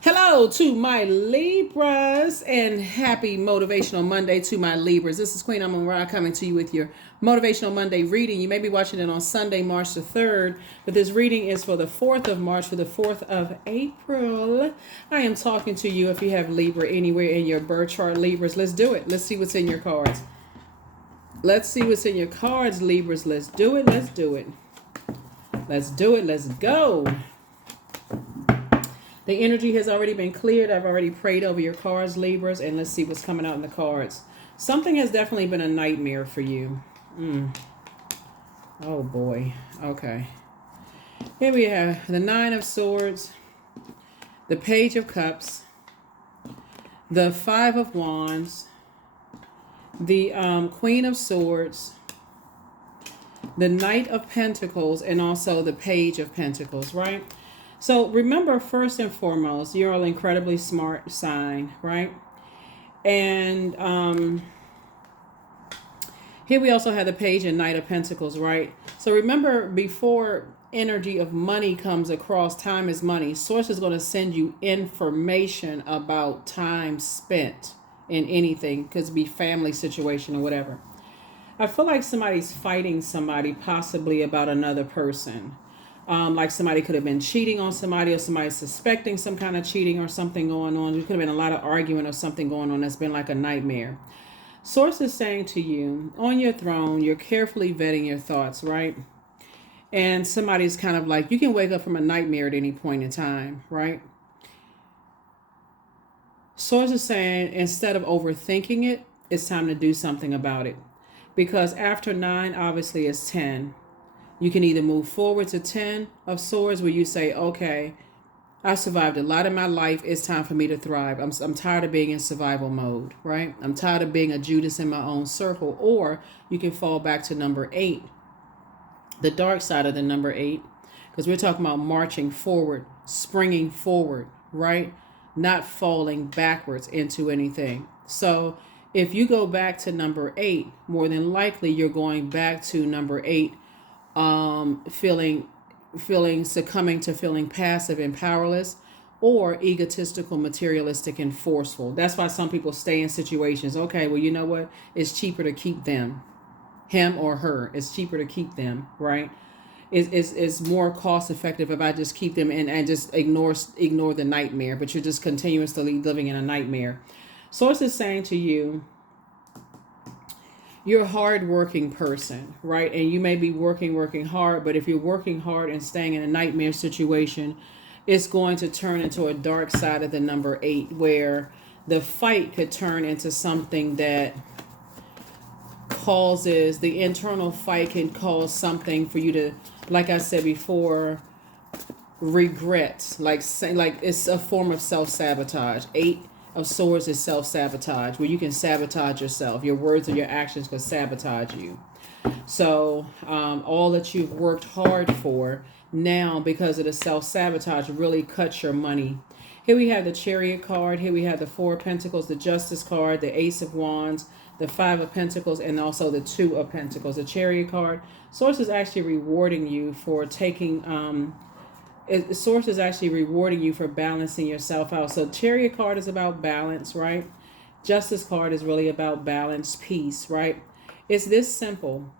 Hello to my Libras and happy Motivational Monday to my Libras. This is Queen Amun Ra coming to you with your Motivational Monday reading. You may be watching it on Sunday, March the 3rd, but this reading is for the 4th of March, for the 4th of April. I am talking to you if you have Libra anywhere in your birth chart, Libras. Let's do it. Let's see what's in your cards. Let's see what's in your cards, Libras. Let's do it. Let's do it. Let's do it. Let's go. The energy has already been cleared. I've already prayed over your cards, Libras, and let's see what's coming out in the cards. Something has definitely been a nightmare for you. Oh, boy. Okay. Here we have the Nine of Swords, the Page of Cups, the Five of Wands, the Queen of Swords, the Knight of Pentacles, and also the Page of Pentacles, right? So remember, first and foremost, you're an incredibly smart sign, right? And here we also have the Page and Knight of Pentacles, right? So remember, before energy of money comes across, time is money. Source is going to send you information about time spent in anything. Could be family situation or whatever. I feel like somebody's fighting somebody, possibly about another person. Like somebody could have been cheating on somebody, or somebody suspecting some kind of cheating or something going on. There could have been a lot of argument or something going on that's been like a nightmare. Source is saying to you, on your throne, you're carefully vetting your thoughts, right? And somebody's kind of like, you can wake up from a nightmare at any point in time, right? Source is saying, instead of overthinking it, it's time to do something about it. Because after 9, obviously, is 10. You can either move forward to 10 of Swords, where you say, okay, I survived a lot in my life. It's time for me to thrive. I'm tired of being in survival mode, right? I'm tired of being a Judas in my own circle. Or you can fall back to number 8, the dark side of the number 8, because we're talking about marching forward, springing forward, right? Not falling backwards into anything. So if you go back to number 8, more than likely you're going back to number 8, succumbing to feeling passive and powerless, or egotistical, materialistic, and forceful. That's why some people stay in situations. Okay, well, you know what? It's cheaper to keep them, him or her. It's cheaper to keep them, right? It's more cost effective if I just keep them and just ignore the nightmare. But you're just continuously living in a nightmare. Source is saying to you, you're a hard-working person, right? And you may be working hard, but if you're working hard and staying in a nightmare situation, it's going to turn into a dark side of the number 8, where the fight could turn into something that causes, the internal fight can cause something for you to, like I said before, regret. Like it's a form of self-sabotage. 8 of Swords is self-sabotage, where you can sabotage yourself. Your words or your actions could sabotage you. So all that you've worked hard for, now because of the self-sabotage, really cuts your money. Here we have the Chariot card. Here we have the Four of Pentacles, the Justice card, the Ace of Wands, the Five of Pentacles, and also the Two of Pentacles. The Chariot card. Source is actually rewarding you for taking... Source is actually rewarding you for balancing yourself out. So Chariot card is about balance, right? Justice card is really about balance, peace, right? It's this simple.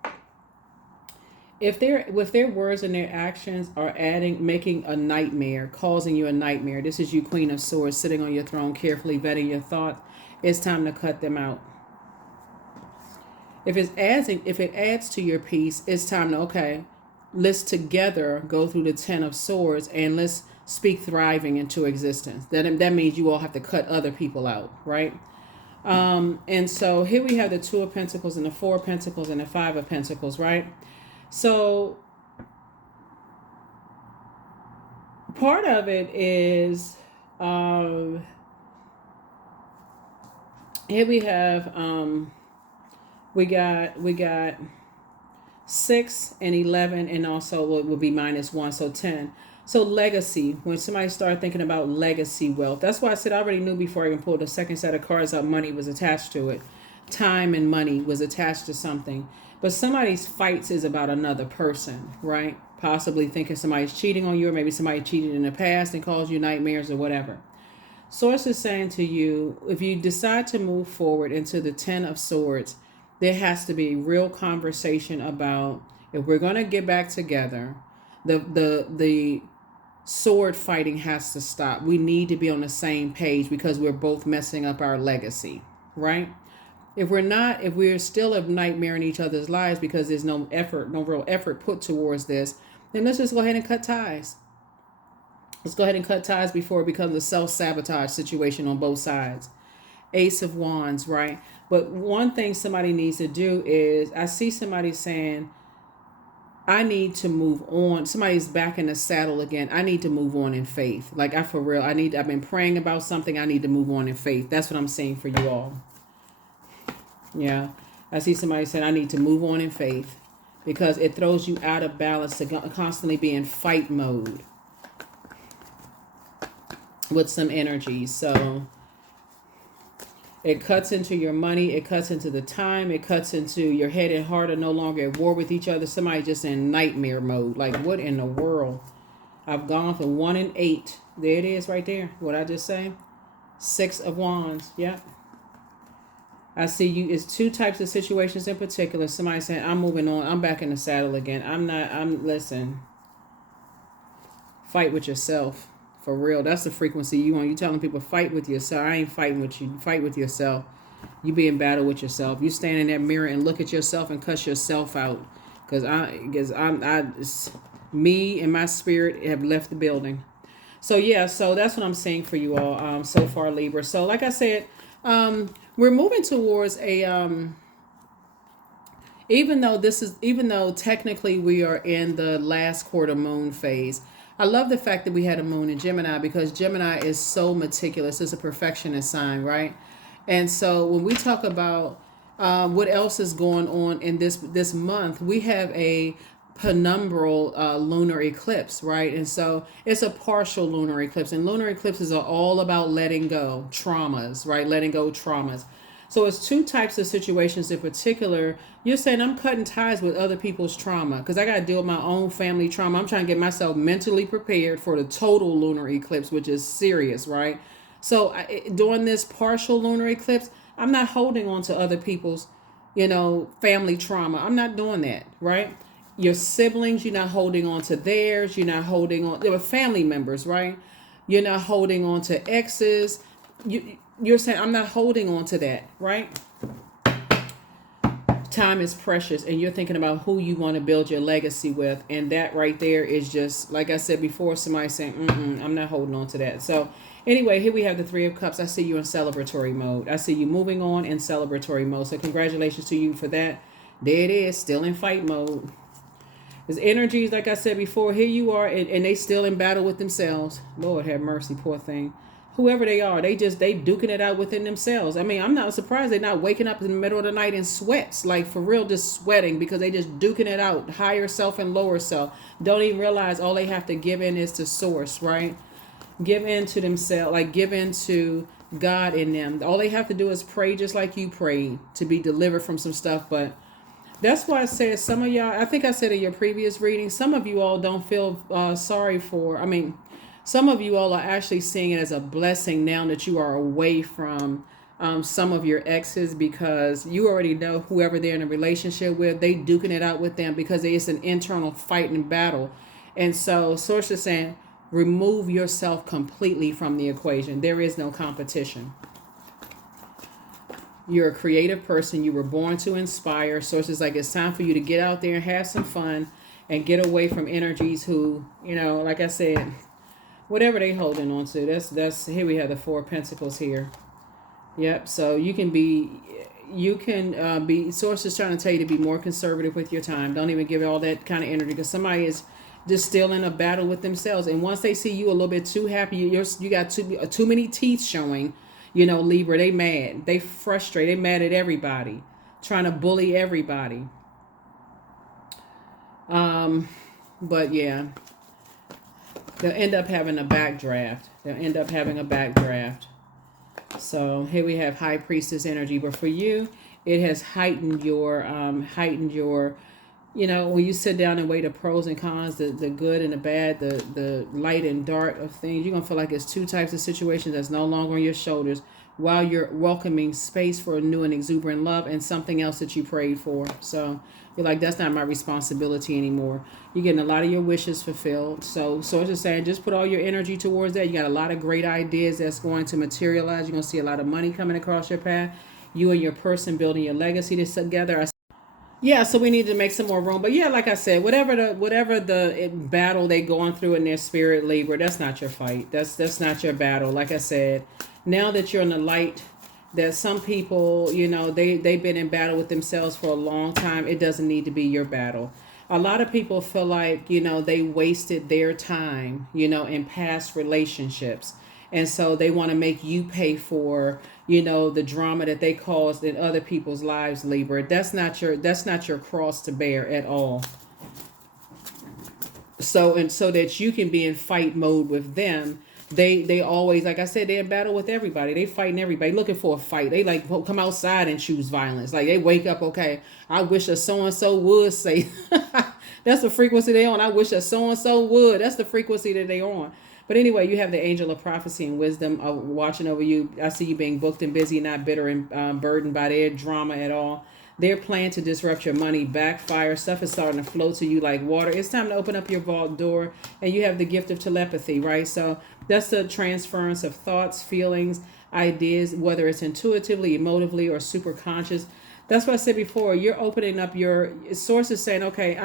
If with their words and their actions are making a nightmare, causing you a nightmare. This is you, Queen of Swords, sitting on your throne, carefully vetting your thoughts. It's time to cut them out. If it adds to your peace, it's time to, okay, let's together go through the 10 of Swords and let's speak thriving into existence. That means you all have to cut other people out, right? And so here we have the Two of Pentacles and the Four of Pentacles and the Five of Pentacles, right? So part of it is here we have we got 6 and 11, and also what would be -1, so 10. So legacy, when somebody started thinking about legacy wealth, that's why I said I already knew before I even pulled the second set of cards out, money was attached to it. Time and money was attached to something. But somebody's fights is about another person, right? Possibly thinking somebody's cheating on you, or maybe somebody cheated in the past and caused you nightmares or whatever. Source is saying to you, if you decide to move forward into the Ten of Swords, there has to be real conversation about if we're going to get back together, the sword fighting has to stop. We need to be on the same page because we're both messing up our legacy, right? If we're not, if we're still a nightmare in each other's lives because there's no effort, no real effort put towards this, then let's just go ahead and cut ties. Let's go ahead and cut ties before it becomes a self-sabotage situation on both sides. Ace of Wands, right? But one thing somebody needs to do is, I see somebody saying, I need to move on. Somebody's back in the saddle again. I need to move on in faith. Like, for real, I've been praying about something. I need to move on in faith. That's what I'm saying for you all. Yeah. I see somebody saying, I need to move on in faith because it throws you out of balance to constantly be in fight mode with some energy. So it cuts into your money. It cuts into the time. It cuts into your head and heart are no longer at war with each other. Somebody just in nightmare mode. Like, what in the world? I've gone from 1 and 8. There it is right there. What I just say? 6 of Wands. Yep. I see you. It's two types of situations in particular. Somebody saying, I'm moving on. I'm back in the saddle again. Listen. Fight with yourself. For real. That's the frequency you want. You telling people fight with yourself. I ain't fighting with you. Fight with yourself. You be in battle with yourself. You stand in that mirror and look at yourself and cuss yourself out. Me and my spirit have left the building. So yeah, so that's what I'm saying for you all so far, Libra. So like I said, we're moving towards a even though technically we are in the last quarter moon phase. I love the fact that we had a moon in Gemini because Gemini is so meticulous. It's a perfectionist sign, right? And so when we talk about what else is going on in this month, we have a penumbral lunar eclipse, right? And so it's a partial lunar eclipse, and lunar eclipses are all about letting go traumas, right? Letting go traumas. So it's two types of situations in particular. You're saying I'm cutting ties with other people's trauma because I got to deal with my own family trauma. I'm trying to get myself mentally prepared for the total lunar eclipse, which is serious, right? So during this partial lunar eclipse, I'm not holding on to other people's, family trauma. I'm not doing that, right? Your siblings, you're not holding on to theirs. You're not holding on. They were family members, right? You're not holding on to exes. You're saying, I'm not holding on to that, right? Time is precious, and you're thinking about who you want to build your legacy with. And that right there is just, like I said before, somebody saying, I'm not holding on to that. So anyway, here we have the Three of Cups. I see you in celebratory mode. I see you moving on in celebratory mode. So congratulations to you for that. There it is, still in fight mode. There's energies, like I said before, here you are, and they still in battle with themselves. Lord have mercy, poor thing. Whoever they are, they duking it out within themselves. I mean, I'm not surprised they're not waking up in the middle of the night in sweats, like for real, just sweating because they just duking it out, higher self and lower self. Don't even realize all they have to give in is to source, right? Give in to themselves, like give in to God in them. All they have to do is pray just like you prayed to be delivered from some stuff. But that's why I said some of y'all, I think I said in your previous reading, some of you all don't feel sorry for, some of you all are actually seeing it as a blessing now that you are away from some of your exes because you already know whoever they're in a relationship with, they duking it out with them because it's an internal fight and battle. And so Source is saying, remove yourself completely from the equation. There is no competition. You're a creative person. You were born to inspire. Source is like, it's time for you to get out there and have some fun and get away from energies who, like I said, whatever they holding on to. That's here we have the Four of Pentacles here. Yep. So you can be Source is trying to tell you to be more conservative with your time. Don't even give it all that kind of energy because somebody is just still in a battle with themselves. And once they see you a little bit too happy, you got too many teeth showing, Libra, they mad. They frustrated. They mad at everybody. Trying to bully everybody. But yeah. They'll end up having a backdraft. So here we have High Priestess energy. But for you, it has heightened your when you sit down and weigh the pros and cons, the good and the bad, the light and dark of things, you're going to feel like it's two types of situations that's no longer on your shoulders while you're welcoming space for a new and exuberant love and something else that you prayed for. So you're like, that's not my responsibility anymore. You're getting a lot of your wishes fulfilled. So Source is saying, just put all your energy towards that. You got a lot of great ideas that's going to materialize. You're going to see a lot of money coming across your path. You and your person building your legacy together. Yeah, so we need to make some more room. But yeah, like I said, whatever the battle they going through in their spirit, Libra, that's not your fight. That's not your battle. Like I said, now that you're in the light, that some people, they've been in battle with themselves for a long time. It doesn't need to be your battle. A lot of people feel like, they wasted their time, in past relationships. And so they want to make you pay for, the drama that they caused in other people's lives, Libra. That's not your cross to bear at all. So that you can be in fight mode with them. They always, like I said, they're in battle with everybody. They fighting everybody, looking for a fight. They like come outside and choose violence. Like they wake up, okay, I wish a so and so would say. That's the frequency they on. I wish a so and so would. That's the frequency that they on. But anyway, you have the angel of prophecy and wisdom watching over you. I see you being booked and busy, not bitter and burdened by their drama at all. Their plan to disrupt your money backfire. Stuff is starting to flow to you like water. It's time to open up your vault door. And you have the gift of telepathy, right? So that's the transference of thoughts, feelings, ideas, whether it's intuitively, emotively, or super conscious. That's what I said before. You're opening up your sources saying, okay,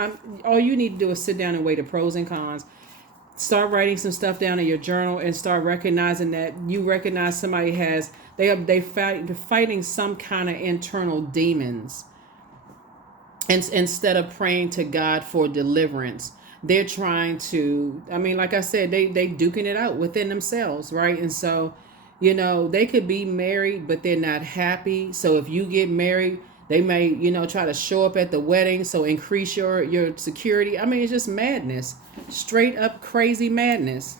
all you need to do is sit down and weigh the pros and cons. Start writing some stuff down in your journal and start recognizing that you recognize somebody they're fighting some kind of internal demons. And instead of praying to God for deliverance, they're trying to, like I said, they duking it out within themselves, right? And so, they could be married, but they're not happy. So if you get married, they may, try to show up at the wedding, so increase your security. It's just madness. Straight up crazy madness.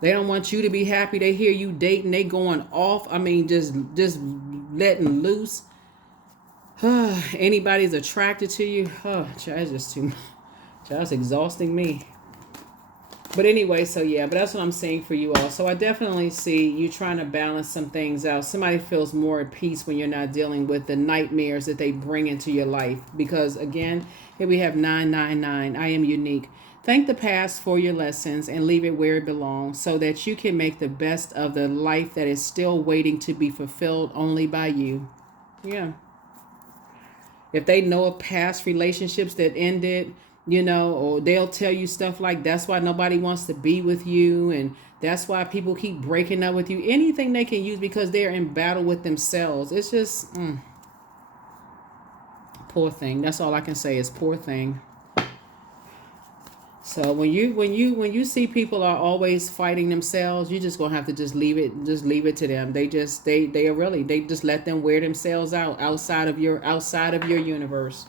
They don't want you to be happy. They hear you dating, they going off. Just letting loose. Anybody's attracted to you. That's just too much. That's exhausting me. But anyway, so yeah, but that's what I'm saying for you all. So I definitely see you trying to balance some things out. Somebody feels more at peace when you're not dealing with the nightmares that they bring into your life. Because again, here we have 999. I am unique. Thank the past for your lessons and leave it where it belongs so that you can make the best of the life that is still waiting to be fulfilled only by you. Yeah. If they know of past relationships that ended, or they'll tell you stuff like that's why nobody wants to be with you and that's why people keep breaking up with you. Anything they can use because they're in battle with themselves. It's just poor thing. That's all I can say is poor thing. So when you see people are always fighting themselves, you're just gonna have to just leave it to them. They just let them wear themselves out outside of your universe.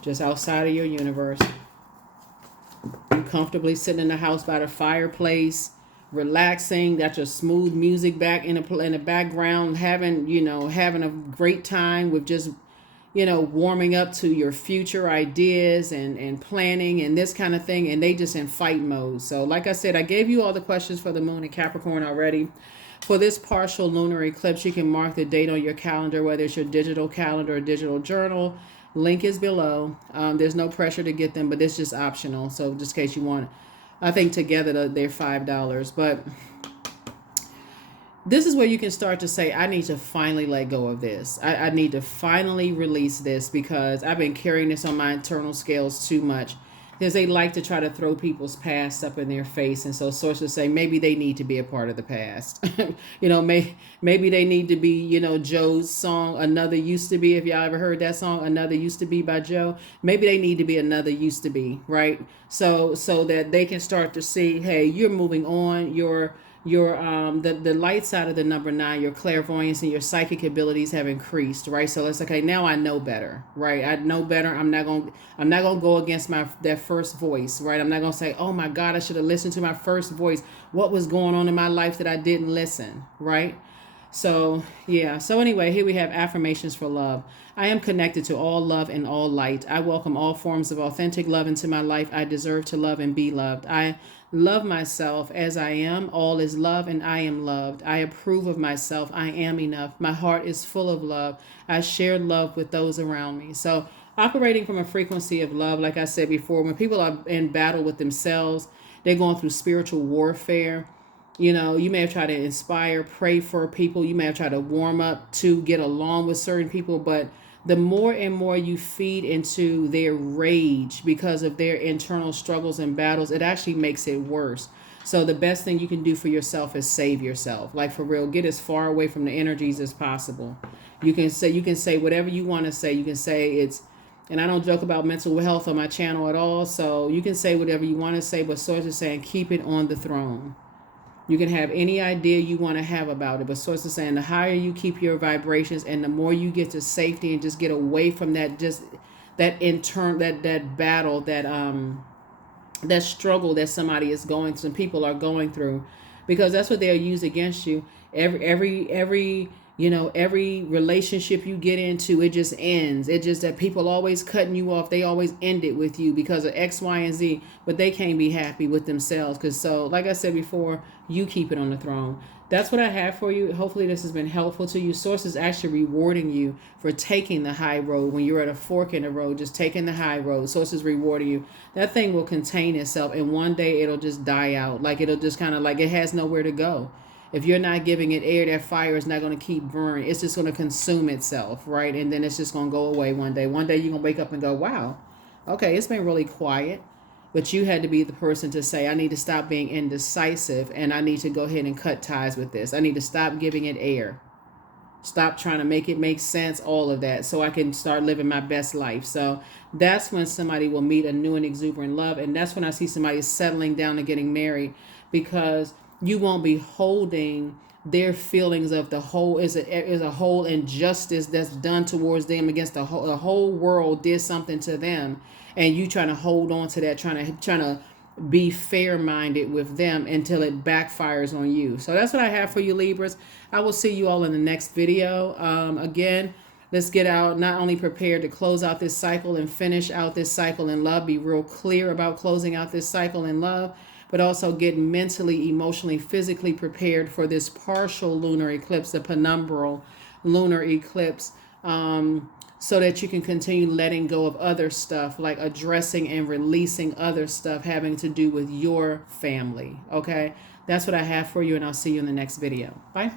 Just outside of your universe. You comfortably sitting in the house by the fireplace, relaxing, got your smooth music back in the background, having a great time with just warming up to your future ideas and planning and this kind of thing, and they just in fight mode. So like I said, I gave you all the questions for the moon in Capricorn already. For this partial lunar eclipse, you can mark the date on your calendar, whether it's your digital calendar or digital journal. Link is below. There's no pressure to get them, but it's just optional. So just in case you want it. I think together they're $5. But this is where you can start to say, I need to finally let go of this. I need to finally release this because I've been carrying this on my internal scales too much. Because they like to try to throw people's past up in their face. And so sources say maybe they need to be a part of the past. Maybe they need to be, Joe's song, Another Used to Be. If y'all ever heard that song, Another Used to Be by Joe. Maybe they need to be another used to be, right? So that they can start to see, hey, you're moving on. The light side of the number 9, your clairvoyance and your psychic abilities have increased, right? So it's okay. Now I know better, right? I know better. I'm not gonna go against that first voice, right? I'm not gonna say, oh my God, I should have listened to my first voice. What was going on in my life that I didn't listen, right? So, yeah. So, anyway, here we have affirmations for love. I am connected to all love and all light. I welcome all forms of authentic love into my life. I deserve to love and be loved. I love myself as I am. All is love and I am loved. I approve of myself. I am enough. My heart is full of love. I share love with those around me. So, operating from a frequency of love, like I said before, when people are in battle with themselves, they're going through spiritual warfare. You know, you may have tried to inspire, pray for people. You may have tried to warm up to get along with certain people, but the more and more you feed into their rage because of their internal struggles and battles, it actually makes it worse. So the best thing you can do for yourself is save yourself. Like, for real, get as far away from the energies as possible. You can say whatever you want to say. You can say it's, and I don't joke about mental health on my channel at all. So you can say whatever you want to say, but Source is saying keep it on the throne. You can have any idea you want to have about it, but Source is saying the higher you keep your vibrations and the more you get to safety and just get away from that, just that that battle, that struggle that somebody is going, some people are going through, because that's what they'll use against you. Every relationship you get into, it just ends. It just that people always cutting you off. They always end it with you because of X, Y, and Z, but they can't be happy with themselves. Because, so like I said before, you keep it on the throne. That's what I have for you. Hopefully this has been helpful to you. Source is actually rewarding you for taking the high road. When you're at a fork in the road, just taking the high road, Source is rewarding you. That thing will contain itself, and one day it'll just die out. Like, it'll just kind of like, it has nowhere to go. If you're not giving it air, that fire is not going to keep burning. It's just going to consume itself, right? And then it's just going to go away one day. One day you're going to wake up and go, wow, okay, it's been really quiet. But you had to be the person to say, I need to stop being indecisive and I need to go ahead and cut ties with this. I need to stop giving it air. Stop trying to make it make sense, all of that, so I can start living my best life. So that's when somebody will meet a new and exuberant love. And that's when I see somebody settling down and getting married, because you won't be holding their feelings of the whole is a whole injustice that's done towards them against the whole world did something to them, and you trying to hold on to that, trying to be fair-minded with them until it backfires on you. So that's what I have for you, Libras. I will see you all in the next video. Again, let's get out, not only prepared to close out this cycle and finish out this cycle in love, be real clear about closing out this cycle in love, but also get mentally, emotionally, physically prepared for this partial lunar eclipse, the penumbral lunar eclipse, so that you can continue letting go of other stuff, like addressing and releasing other stuff having to do with your family. Okay, that's what I have for you, and I'll see you in the next video. Bye.